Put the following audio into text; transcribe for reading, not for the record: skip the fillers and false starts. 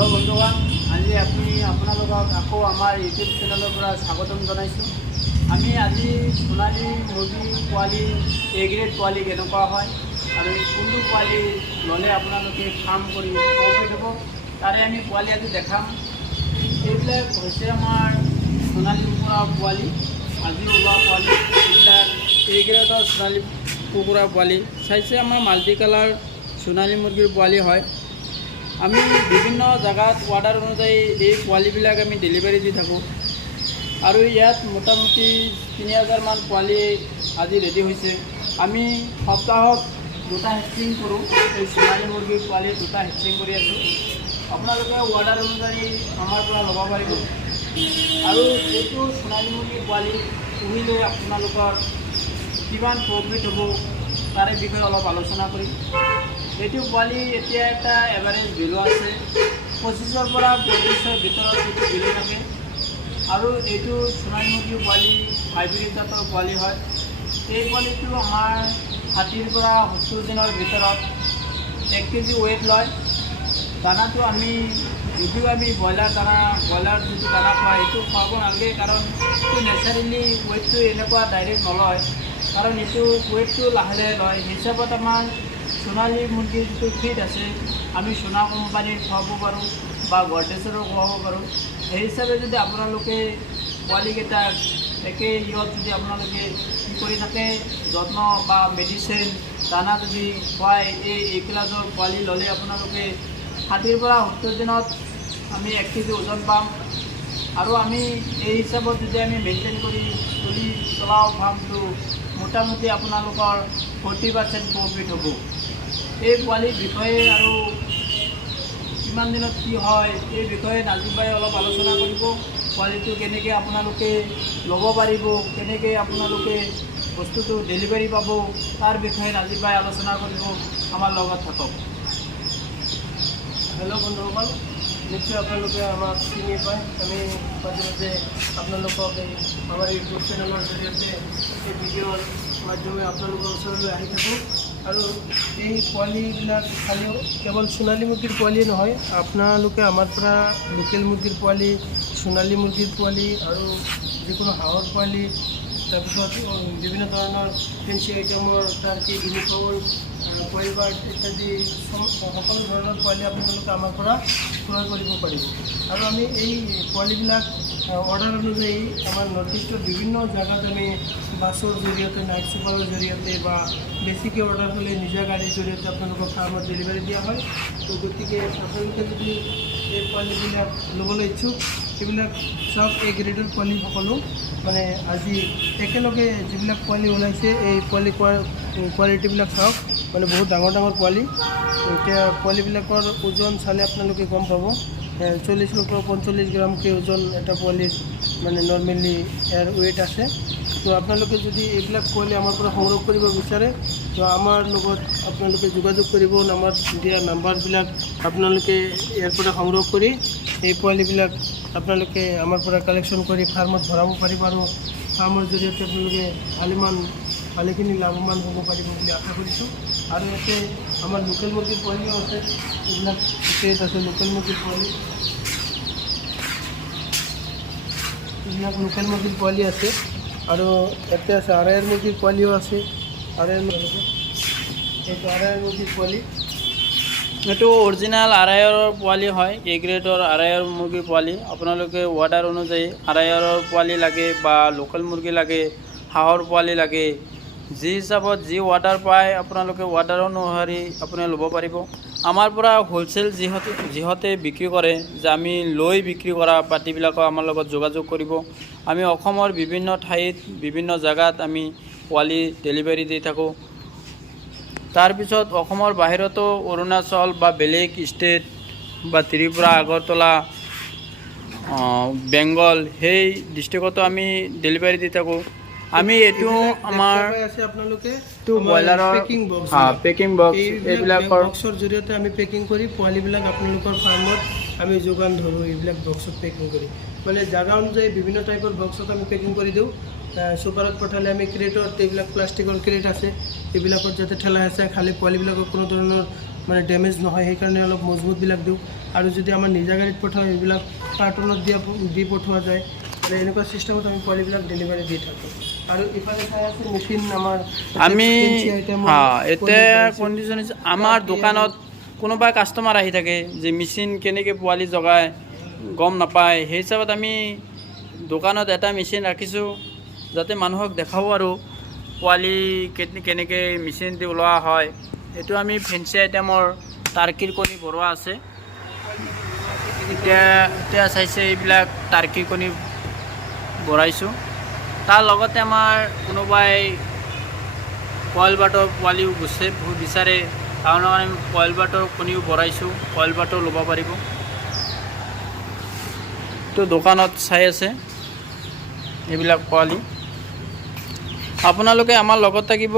Hello बंधुगण आज আপোনালোকক আকৌ আমাৰ ইউটিউব চেনেলৰ পৰা স্বাগতম জনাইছোঁ। আমি আজি সোণালী মুৰ্গী পোৱালি এ গ্ৰেড পোৱালি কেনেকুৱা হয় আৰু কোনটো পোৱালি ল'লে আপোনালোকে ফাৰ্ম কৰি প্ৰফিট হ'ব তাৰে আমি পোৱালি আজি দেখাম। এইবিলাক হৈছে আমাৰ সোণালী কুকুৰা পোৱালি, আজি ওলোৱা পোৱালি। এইবিলাক এ গ্ৰেডৰ সোণালী কুকুৰা পোৱালি চাইছে আমাৰ মাল্টি কালাৰ সোণালী মুৰ্গীৰ পোৱালি হয়। আমি বিভিন্ন জায়গাত অৰ্ডাৰ অনুযায়ী এই পোৱালিবিলাক আমি ডেলিভাৰি দি থাকোঁ আৰু ইয়াত মোটামুটি 3000 মান পোৱালি আজি ৰেডি হৈছে। আমি সপ্তাহত দুটা হেচিং কৰোঁ, এই সোণালী মুৰ্গীৰ পোৱালি দুটা হেচিং কৰি আছোঁ। আপোনালোকে অৰ্ডাৰ অনুযায়ী আমাৰ পৰা ল'ব পাৰিব আৰু এইটো সোণালী মুৰ্গীৰ পোৱালি পুহিলে আপোনালোকৰ কিমান প্ৰফিট হ'ব তাৰে বিষয়ে অলপ আলোচনা কৰিম। এইটো পোৱালি এতিয়া এটা এভাৰেজ ভেলু আছে 25ৰ পৰা 35ৰ ভিতৰত এইটো ভেলু থাকে আৰু এইটো সোণালী মুৰ্গীৰ পোৱালি হাইব্ৰিড জাতৰ পোৱালি হয়। এই পোৱালিটো আমাৰ 60ৰ পৰা 70 দিনৰ ভিতৰত 1 কেজি ৱেইট লয়। দানাটো আমি যদিও আমি ব্ৰইলাৰ যিটো দানা খোৱা এইটো খুৱাব নালাগে, কাৰণ এইটো নেচাৰেলি ৱেইটটো এনেকুৱা ডাইৰেক্ট নলয়, কাৰণ এইটো ৱেইটটো লাহে লাহে লয়। হিচাপত আমাৰ সোণালী মুৰ্গীৰ যিটো ফিড আছে আমি সোণা কোম্পানীৰ খুৱাব পাৰোঁ বা গডৰেজৰো খুৱাব পাৰোঁ। সেই হিচাপে যদি আপোনালোকে পোৱালিকেইটাক একে ইয়ত যদি আপোনালোকে কি কৰি থাকে যত্ন বা মেডিচিন দানা যদি খুৱাই এই ক্লাছৰ পোৱালি ল'লে আপোনালোকে 60ৰ পৰা 70 দিনত আমি 1 কেজি ওজন পাম। আৰু আমি এই হিচাপত যদি আমি মেইনটেইন কৰি চলাওঁ ফাৰ্মটো মোটামুটি আপোনালোকৰ 40% প্ৰফিট হ'ব। এই পোৱালিৰ বিষয়ে আৰু কিমান দিনত কি হয় এই বিষয়ে নাজিব ভাই অলপ আলোচনা কৰিব। পোৱালিটো কেনেকৈ আপোনালোকে ল'ব পাৰিব, কেনেকৈ আপোনালোকে বস্তুটো ডেলিভাৰী পাব তাৰ বিষয়ে নাজিব ভাই আলোচনা কৰিব। আমাৰ লগত থাকক। হেল্ল' বন্ধুসকল, নিশ্চয় আপোনালোকে আমাক চিনি পায়। আমি মাজে মাজে আপোনালোকক এই আমাৰ ইউটিউব চেনেলৰ জৰিয়তে এই ভিডিঅ'ৰ মাধ্যমে আপোনালোকৰ ওচৰলৈ আহি থাকোঁ। আৰু এই পোৱালিবিলাক খালিও কেৱল সোণালী মুৰ্গীৰ পোৱালিয়ে নহয়, আপোনালোকে আমাৰ পৰা লোকেল মুৰ্গীৰ পোৱালি, সোণালী মুৰ্গীৰ পোৱালি আৰু যিকোনো হাঁহৰ পোৱালি, তাৰপিছত বিভিন্ন ধৰণৰ ফেঞ্চি আইটেমৰ টাৰ্কি, ইউনিফৰ্মৰ পোৱালি বাৰ্ড ইত্যাদি সকলো ধৰণৰ পোৱালি আপোনালোকে আমাৰ পৰা ক্ৰয় কৰিব পাৰিব। আৰু আমি এই পোৱালিবিলাক অৰ্ডাৰ অনুযায়ী আমাৰ নৰ্থ ইষ্টৰ বিভিন্ন জেগাত আমি বাছৰ জৰিয়তে, নাইট চুপাৰৰ জৰিয়তে বা বেছিকৈ অৰ্ডাৰ হ'লে নিজা গাড়ীৰ জৰিয়তে আপোনালোকৰ ফাৰ্মত ডেলিভাৰী দিয়া হয়। তো গতিকে আপোনালোকে যদি এই পোৱালিবিলাক ল'বলৈ ইচ্ছুক, এইবিলাক চব এ গ্ৰেডৰ পোৱালি সকলো মানে আজি একেলগে যিবিলাক পোৱালি ওলাইছে এই কোৱালিটিবিলাক চাওক, মানে বহুত ডাঙৰ ডাঙৰ পোৱালি। এতিয়া পোৱালিবিলাকৰ ওজন চালে আপোনালোকে গম পাব, 40ৰ পৰা 45 গ্ৰামকৈ ওজন এটা পোৱালিৰ মানে নৰ্মেলি ইয়াৰ ৱেইট আছে। তো আপোনালোকে যদি এইবিলাক পোৱালি আমাৰ পৰা সংগ্ৰহ কৰিব বিচাৰে তো আমাৰ লগত আপোনালোকে যোগাযোগ কৰিব। আমাৰ দিয়া নাম্বাৰবিলাক আপোনালোকে ইয়াৰ পৰা সংগ্ৰহ কৰি এই পোৱালিবিলাক আপোনালোকে আমাৰ পৰা কালেকশ্যন কৰি ফাৰ্মত ভৰাব পাৰিব আৰু ফাৰ্মৰ জৰিয়তে আপোনালোকে ভালেখিনি লাভৱান হ'ব পাৰিব বুলি আশা কৰিছোঁ। আৰু ইয়াতে আমাৰ লোকেল মুৰ্গীৰ পোৱালিও আছে, এইবিলাক ইয়াত আছে লোকেল মুৰ্গীৰ পোৱালি, এইবিলাক লোকেল মুৰ্গীৰ পোৱালি আছে। আৰু ইয়াতে আছে আড়াইৰ মুৰ্গীৰ পোৱালিও আছে। আড়াইৰ মুৰ্গীৰ পোৱালি, এইটো অৰিজিনেল আড়াইৰ পোৱালি হয়, এ গ্ৰেডৰ আড়াইৰ মুৰ্গীৰ পোৱালি। আপোনালোকে অৰ্ডাৰ অনুযায়ী আড়াইৰ পোৱালি লাগে বা লোকেল মুৰ্গী লাগে, হাঁহৰ পোৱালি লাগে, যি হিচাপত যি অৰ্ডাৰ পায় আপোনালোকে অৰ্ডাৰ অনুসৰি আপুনি ল'ব পাৰিব। আমাৰ পৰা হ'লচেল যিহঁতে বিক্ৰী কৰে, যে আমি লৈ বিক্ৰী কৰা পাৰ্টিবিলাকক আমাৰ লগত যোগাযোগ কৰিব। আমি অসমৰ বিভিন্ন ঠাইত বিভিন্ন জেগাত আমি পোৱালি ডেলিভাৰী দি থাকোঁ। তাৰপিছত অসমৰ বাহিৰতো অৰুণাচল বা বেলেগ ষ্টেট বা ত্ৰিপুৰা, আগৰতলা, বেংগল সেই ডিষ্ট্ৰিক্টতো আমি ডেলিভাৰী দি থাকোঁ। আমি এইটো আমাৰ আছে আপোনালোকে ব্ৰইলাৰৰ পেকিং বক্স এইবিলাকৰ বক্সৰ জৰিয়তে আমি পেকিং কৰি পোৱালিবিলাক আপোনালোকৰ ফাৰ্মত আমি যোগান ধৰোঁ। এইবিলাক বক্সত পেকিং কৰি মানে জাগা অনুযায়ী বিভিন্ন টাইপৰ বক্সত আমি পেকিং কৰি দিওঁ। চুপাৰত পঠালে আমি ক্ৰেটত, এইবিলাক প্লাষ্টিকৰ ক্ৰেট আছে, এইবিলাকত যাতে ঠেলা হেঁচা খালী পোৱালিবিলাকক কোনো ধৰণৰ মানে ডেমেজ নহয়, সেইকাৰণে অলপ মজবুতবিলাক দিওঁ। আৰু যদি আমাৰ নিজা গাড়ীত পঠাওঁ এইবিলাক কাৰ্টুনত দি পঠোৱা যায়, মানে এনেকুৱা চিষ্টেমত আমি পোৱালিবিলাক ডেলিভাৰী দি থাকোঁ। আৰু ইফালে চাই আছে মেচিন আমাৰ আমি এতিয়া কণ্ডিশ্যন আমাৰ দোকানত কোনোবা কাষ্টমাৰ আহি থাকে যে মেচিন কেনেকৈ পোৱালি জগায় গম নাপায়, সেই হিচাপত আমি দোকানত এটা মেচিন ৰাখিছোঁ যাতে মানুহক দেখাব আৰু পোৱালি কেনেকৈ মেচিন দি ওলোৱা হয়। এইটো আমি ফেঞ্চি আইটেমৰ টাৰ্কিৰ কণী ভৰোৱা আছে। এতিয়া চাইছে এইবিলাক টাৰ্কিৰ কণী ভৰাইছোঁ। তাৰ লগতে আমাৰ কোনোবাই কইল বাটৰ পোৱালিও বিচাৰে, কাৰণে আমি কইল বাটৰ কণীও ভৰাইছোঁ, কইল বাটো ল'ব পাৰিব। তো দোকানত চাই আছে এইবিলাক পোৱালি। আপোনালোকে আমাৰ লগত থাকিব।